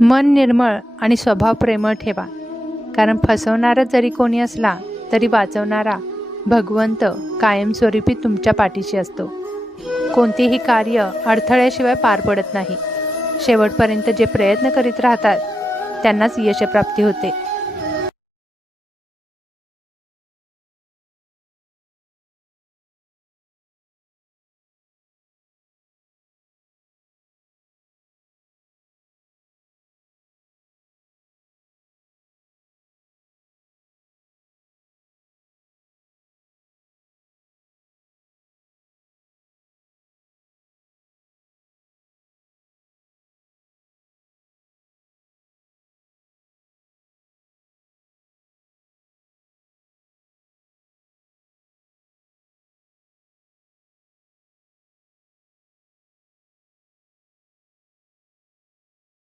मन निर्मळ आणि स्वभाव प्रेमळ ठेवा. कारण फसवणारा जरी कोणी असला तरी वाचवणारा भगवंत कायमस्वरूपी तुमच्या पाठीशी असतो. कोणतेही कार्य अडथळ्याशिवाय पार पडत नाही. शेवटपर्यंत जे प्रयत्न करीत राहतात त्यांनाच यशप्राप्ती होते.